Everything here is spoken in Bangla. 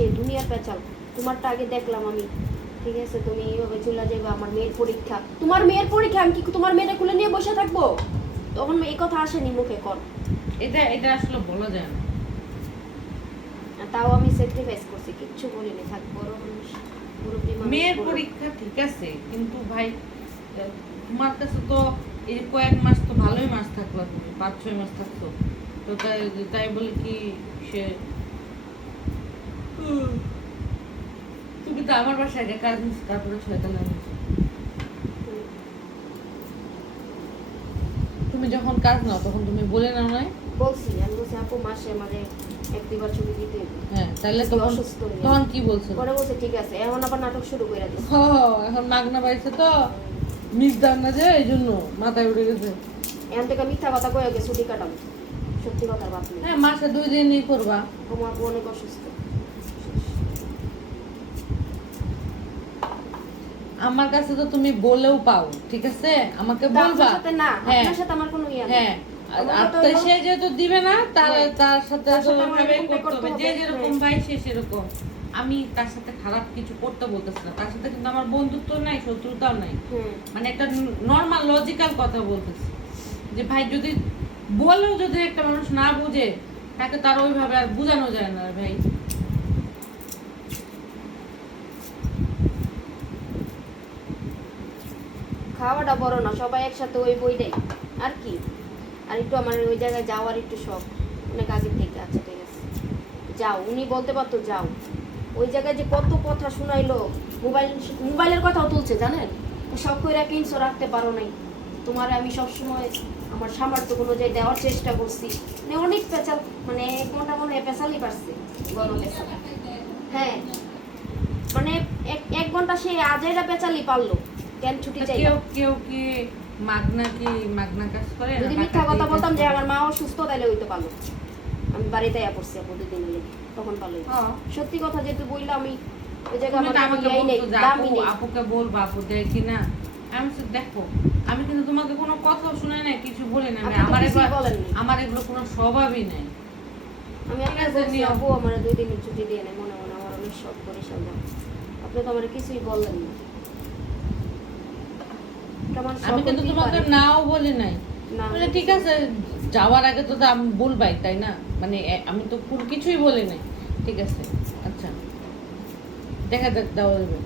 আসে দুনিয়ার পেঁচাল। তোমারটা আগে দেখলাম আমি, ঠিক আছে? তুমি এইভাবে চলে যাবে, আমার মেয়ের পরীক্ষা, তোমার মেয়ের পরীক্ষা, আমি কি তোমার মেয়েটা খুলে নিয়ে বসে থাকবো? তখন এই কথা আসেনি মুখে কর। এটা আসলে বলা যায় না। তাও আমি স্যাক্রিফাইস করছি, কিচ্ছু বলিনি। থাক, বড় মানুষ, মুরব্বি মানুষ। মেয়ের পরীক্ষা ঠিক আছে, কিন্তু ভাই তোমার কাছে তো এই কয়েক মাস তো ভালোই মাস থাকলো, তুমি 5-6 মাস থাকতো, তো তাই বলে কি সে তুমি তো আমার বাসায় আগে কাজ নিচ্ছি, তারপরে ছয়তলা নিচ্ছি। তুমি যখন কাজ নাও তখন তুমি বলে নাও নয়? বলছি, আমি বলছি আপু মাসে আমারে 1-2 বার ছবি দিতে হবে। হ্যাঁ, তাহলে কি তখন অসুস্থ হয়ে তখন কি বলছো? পরে বলছে ঠিক আছে, এখন আবার নাটক শুরু করে দিচ্ছে। এখন মাগনা পাইছে তো মিস দাম না, যে এই জন্য মাথায় উঠে গেছে। এখন থেকে মিথ্যা কথা কয়ে ওকে ছুটি কাটাম, সত্যি কথার বাদ নেই। হ্যাঁ, মাসে 2 দিনই করবা। আমার আপু অনেক অসুস্থ। আমার কাছে তো তুমি বলেও পাও, ঠিক আছে? আমাকে তা বলবা। আপনার সাথে না, হ্যাঁ আপনার সাথে আমার কোনো ইয়া নেই। হ্যাঁ, আমার আর কথা তো হলো- সে যেহেতু দিবে না, তার হ্যাঁ, তার সাথে তার তো সাথে আমার ওইভাবে এরকমটাই করতে হবে, যে হবে। যেরকম হ্যাঁ। ভাই সে সেরকম। আমি তার সাথে খারাপ কিছু করতে বলতেছি না, তার সাথে কিন্তু আমার বন্ধুত্ব নাই, শত্রুতাও নাই। হুম। মানে একটা নর্মাল লজিক্যাল কথা বলতেছি, যে ভাই যদি বলেও যদি একটা মানুষ না বুঝে, তাকে তার ওইভাবে আর বোঝানো যায় না ভাই। খাওয়াটা বড় না, সবাই একসাথে ওই বইটাই আর কি। আর একটু আমার ওই জায়গায় যাওয়ার একটু শখ, অনেক আগের থেকে। আচ্ছা ঠিক আছে, যাও। উনি বলতে পারতো যাও। ওই জায়গায় যে কত কথা শুনাইলো, মোবাইলের কথাও তুলছে জানেন। শখ করে কিনছো, রাখতে পারো নাই। তোমার আমি সবসময় আমার সামর্থ্য অনুযায়ী দেওয়ার চেষ্টা করছি। মানে অনেক পেঁচাল, মানে 1 ঘন্টা মনে হয় পেঁচালই পারছে, গরম পেঁচাল। হ্যাঁ, মানে 1 ঘন্টা সে আজাইরা পেঁচালি পারলো। কেন ছুটি চাই? কেউ কেউ কি মাগনা কাজ করে না? যদি টাকা মিথ্যা কথা দিয়ে বলতাম কাজ যে করে? আমার মা অসুস্থ, তাহলে হইতে পারলো। আমি বাড়িতে পড়ছি আপু 2 দিন লেগে, তখন পারলো। হ্যাঁ। সত্যি কথা যেহেতু বললাম, আমি ওই জায়গায় তুমি আমার তো আমাকে ইয়াই নেই, বলছো যে দামই নেই। আপুকে বলবো, আপু দেয় কিনা। আমি বলছি, দেখো আমি কিন্তু তোমাকে কোনো কথাও শুনে নাই, কিছু বলি না। আপনি তো কিছুই বলেননি। আমার এগুলো কোনো স্বভাবই নাই। আমি ঠিক আপনাকে আছে, বলছি নিও। আপু আমার 2 দিনের ছুটি দিয়ে নেই, মনে মনে আমার অনেক শখ করে সাজা। আপনি তো আমার কিছুই বললেন না। এটা আমার শখ আমি কিন্তু হতেই তোমাকে পারে। নাও বলি নাই। না, বলে ঠিক আছে, যাওয়ার আগে তো আমি বলবাই, তাই না? মানে আমি তো কোনো কিছুই বলি নাই। ঠিক আছে, আচ্ছা দেখা দেওয়া যাবে।